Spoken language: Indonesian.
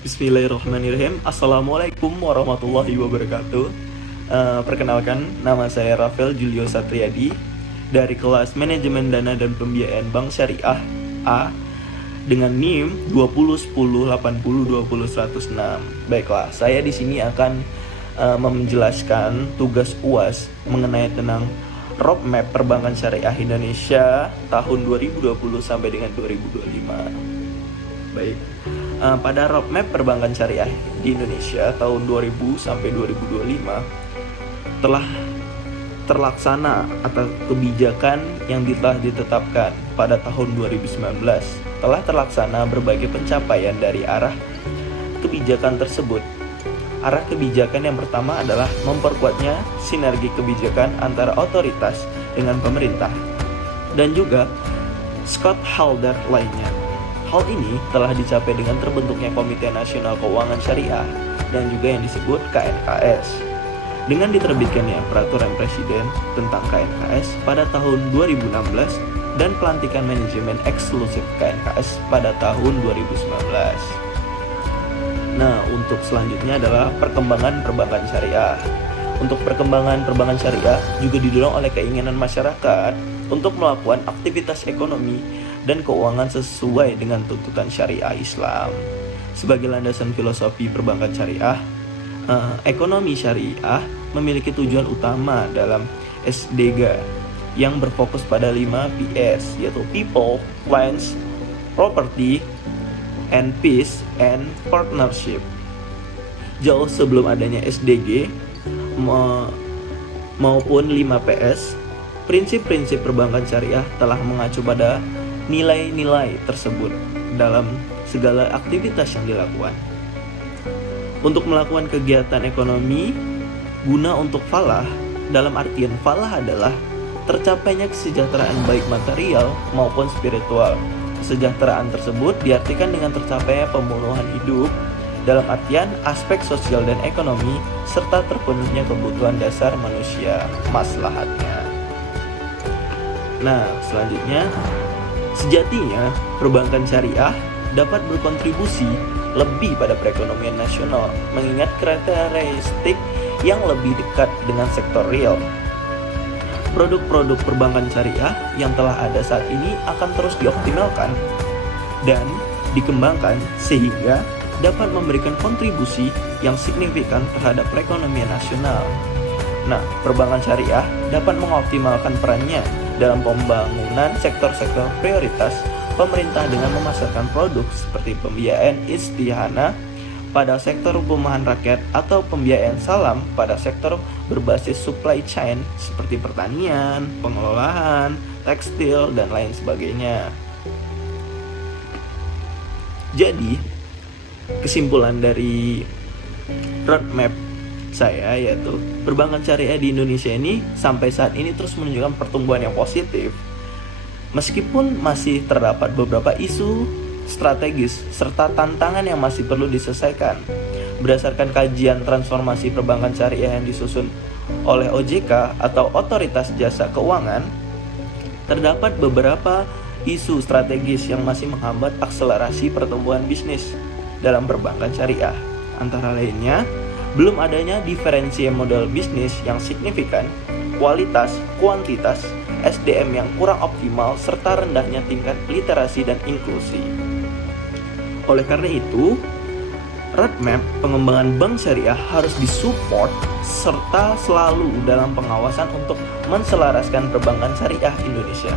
Bismillahirrahmanirrahim. Assalamualaikum warahmatullahi wabarakatuh. Perkenalkan, nama saya Rafael Julio Satriadi dari kelas Manajemen Dana dan Pembiayaan Bank Syariah A dengan NIM 201080200106. Baiklah, saya di sini akan menjelaskan tugas UAS mengenai tentang roadmap perbankan syariah Indonesia tahun 2020 sampai dengan 2025. Baik. Pada roadmap perbankan syariah di Indonesia tahun 2000 sampai 2025 telah terlaksana atau kebijakan yang telah ditetapkan pada tahun 2019. Telah terlaksana berbagai pencapaian dari arah kebijakan tersebut. Arah kebijakan yang pertama adalah memperkuatnya sinergi kebijakan antara otoritas dengan pemerintah dan juga stakeholder lainnya. Hal ini telah dicapai dengan terbentuknya Komite Nasional Keuangan Syariah dan juga yang disebut KNKS. Dengan diterbitkannya Peraturan Presiden tentang KNKS pada tahun 2016 dan pelantikan manajemen eksklusif KNKS pada tahun 2019. Nah, untuk selanjutnya adalah perkembangan perbankan syariah. Untuk perkembangan perbankan syariah juga didorong oleh keinginan masyarakat untuk melakukan aktivitas ekonomi dan keuangan sesuai dengan tuntutan syariah Islam. Sebagai landasan filosofi perbankan syariah, ekonomi syariah memiliki tujuan utama dalam SDG yang berfokus pada 5 PS, yaitu People, Plans, Property, and Peace and Partnership. Jauh sebelum adanya SDG maupun 5 PS, prinsip-prinsip perbankan syariah telah mengacu pada nilai-nilai tersebut dalam segala aktivitas yang dilakukan. Untuk melakukan kegiatan ekonomi guna untuk falah, dalam artian falah adalah tercapainya kesejahteraan baik material maupun spiritual. Kesejahteraan tersebut diartikan dengan tercapainya pemenuhan hidup dalam artian aspek sosial dan ekonomi serta terpenuhnya kebutuhan dasar manusia, maslahatnya. Nah, selanjutnya, sejatinya, perbankan syariah dapat berkontribusi lebih pada perekonomian nasional, mengingat karakteristik yang lebih dekat dengan sektor real. Produk-produk perbankan syariah yang telah ada saat ini akan terus dioptimalkan dan dikembangkan sehingga dapat memberikan kontribusi yang signifikan terhadap perekonomian nasional. Nah, perbankan syariah dapat mengoptimalkan perannya dalam pembangunan sektor-sektor prioritas pemerintah dengan memasarkan produk seperti pembiayaan istihana pada sektor perumahan rakyat atau pembiayaan salam pada sektor berbasis supply chain seperti pertanian, pengelolaan, tekstil, dan lain sebagainya. Jadi, kesimpulan dari roadmap saya yaitu perbankan syariah di Indonesia ini sampai saat ini terus menunjukkan pertumbuhan yang positif meskipun masih terdapat beberapa isu strategis serta tantangan yang masih perlu diselesaikan. Berdasarkan kajian transformasi perbankan syariah yang disusun oleh OJK atau Otoritas Jasa Keuangan, terdapat beberapa isu strategis yang masih menghambat akselerasi pertumbuhan bisnis dalam perbankan syariah. Antara lainnya, belum adanya diferensi model bisnis yang signifikan, kualitas, kuantitas, SDM yang kurang optimal, serta rendahnya tingkat literasi dan inklusi. Oleh karena itu, roadmap pengembangan bank syariah harus disupport serta selalu dalam pengawasan untuk menselaraskan perbankan syariah Indonesia.